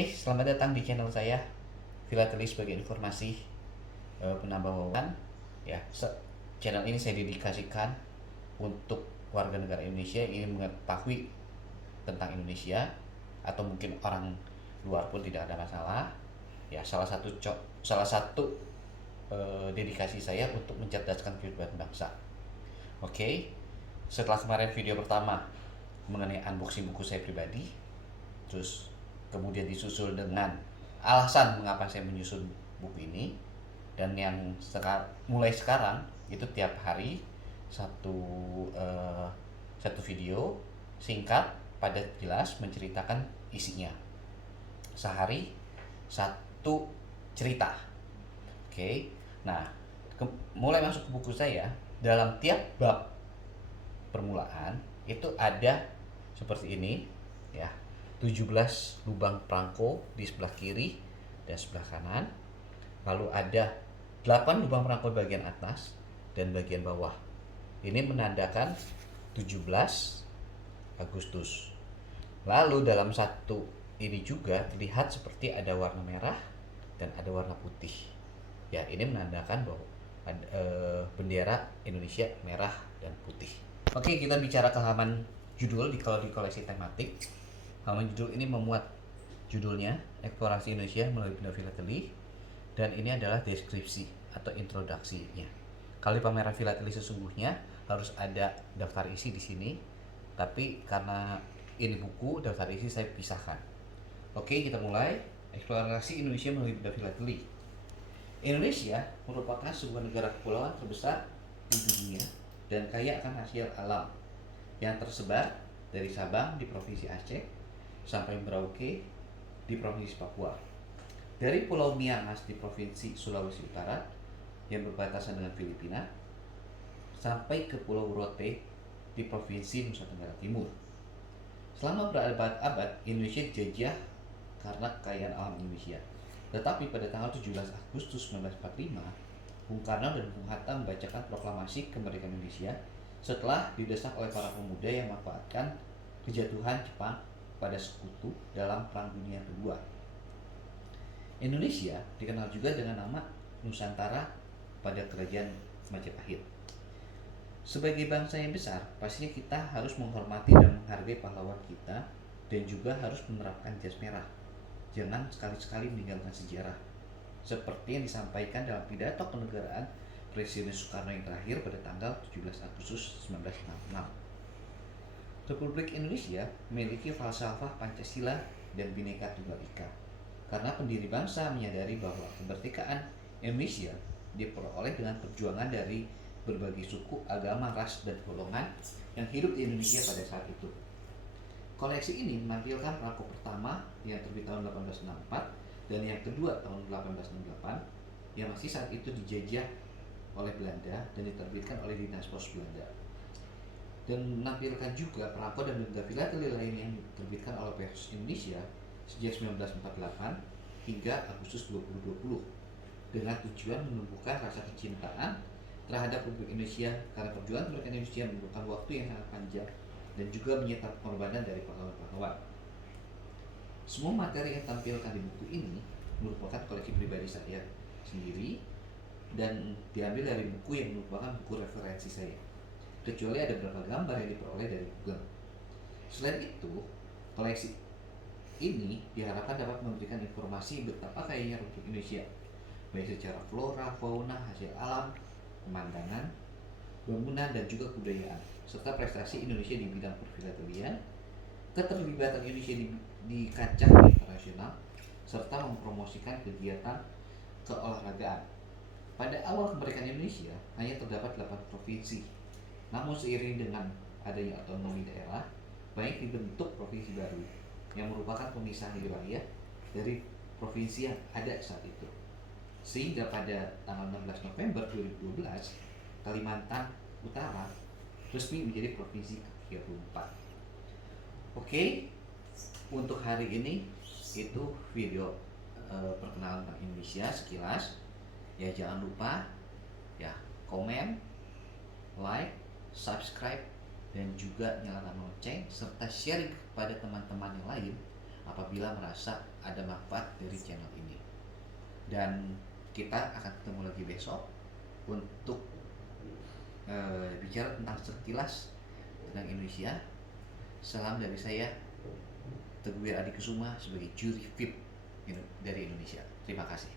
Selamat datang di channel saya, Filateli sebagai informasi penambah wawasan. Ya, channel ini saya dedikasikan untuk warga negara Indonesia yang ingin mengetahui tentang Indonesia atau mungkin orang luar pun tidak ada masalah. Ya, salah satu dedikasi saya untuk mencerdaskan kehidupan bangsa. Oke, setelah kemarin video pertama mengenai unboxing buku saya pribadi, terus kemudian disusul dengan alasan mengapa saya menyusun buku ini, dan yang mulai sekarang itu tiap hari satu satu video singkat padat jelas menceritakan isinya, sehari satu cerita. Oke, nah mulai masuk ke buku saya, dalam tiap bab permulaan itu ada seperti ini ya, 17 lubang perangko di sebelah kiri dan sebelah kanan. Lalu ada 8 lubang perangko bagian atas dan bagian bawah. Ini menandakan 17 Agustus. Lalu dalam satu ini juga terlihat seperti ada warna merah dan ada warna putih. Ya, ini menandakan bahwa bendera Indonesia merah dan putih. Oke, kita bicara ke halaman judul kalau di koleksi tematik. Halaman judul ini memuat judulnya Eksplorasi Indonesia melalui benda filateli, dan ini adalah deskripsi atau introduksinya. Kalau di pameran filateli sesungguhnya harus ada daftar isi di sini, tapi karena ini buku, daftar isi saya pisahkan. Oke, kita mulai. Eksplorasi Indonesia melalui benda filateli. Indonesia merupakan sebuah negara kepulauan terbesar di dunia dan kaya akan hasil alam yang tersebar dari Sabang di Provinsi Aceh sampai Merauke di Provinsi Papua. Dari Pulau Miangas di Provinsi Sulawesi Utara yang berbatasan dengan Filipina sampai ke Pulau Rote di Provinsi Nusa Tenggara Timur. Selama berabad-abad Indonesia dijajah karena kekayaan alam Indonesia. Tetapi pada tanggal 17 Agustus 1945, Bung Karno dan Bung Hatta membacakan proklamasi kemerdekaan Indonesia setelah didesak oleh para pemuda yang memanfaatkan kejatuhan Jepang pada sekutu dalam Perang Dunia Kedua. Indonesia dikenal juga dengan nama Nusantara pada Kerajaan Majapahit. Sebagai bangsa yang besar, pastinya kita harus menghormati dan menghargai pahlawan kita dan juga harus menerapkan jas merah. Jangan sekali-sekali meninggalkan sejarah, seperti yang disampaikan dalam pidato kenegaraan Presiden Soekarno yang terakhir pada tanggal 17 Agustus 1966. Republik Indonesia memiliki falsafah Pancasila dan Bhinneka Tunggal Ika, karena pendiri bangsa menyadari bahwa kemerdekaan Indonesia diperoleh dengan perjuangan dari berbagai suku, agama, ras, dan golongan yang hidup di Indonesia pada saat itu. Koleksi ini menampilkan perangko pertama yang terbit tahun 1864 dan yang kedua tahun 1868 yang masih saat itu dijajah oleh Belanda dan diterbitkan oleh Dinas Pos Belanda, dan menampilkan juga perangko dan benda filateli lain yang diterbitkan oleh Pos Indonesia sejak 1948 hingga Agustus 2020 dengan tujuan menumbuhkan rasa kecintaan terhadap Republik Indonesia, karena perjuangan kemerdekaan Indonesia membutuhkan waktu yang sangat panjang dan juga menyita pengorbanan dari pahlawan-pahlawan. Semua materi yang tampilkan di buku ini merupakan koleksi pribadi saya sendiri dan diambil dari buku yang merupakan buku referensi saya, kecuali ada beberapa gambar yang diperoleh dari Google. Selain itu, koleksi ini diharapkan dapat memberikan informasi betapa kayanya Republik Indonesia, baik secara flora, fauna, hasil alam, pemandangan, bangunan, dan juga kebudayaan, serta prestasi Indonesia di bidang perfilatelian, keterlibatan Indonesia di kancah internasional, serta mempromosikan kegiatan keolahragaan. Pada awal kemerdekaan Indonesia hanya terdapat 8 provinsi, namun seiring dengan adanya otonomi daerah, baik dibentuk provinsi baru yang merupakan pemisahan wilayah dari provinsi yang ada saat itu. Sehingga pada tanggal 16 November 2012, Kalimantan Utara resmi menjadi provinsi ke-34. Oke, untuk hari ini itu video perkenalan tentang Indonesia sekilas. Ya, jangan lupa ya komen, like, subscribe, dan juga nyalakan lonceng serta share kepada teman-teman yang lain apabila merasa ada manfaat dari channel ini. Dan kita akan ketemu lagi besok untuk bicara tentang sekilas tentang Indonesia. Salam dari saya, Teguh Adi Kusuma, sebagai juri VIP dari Indonesia. Terima kasih.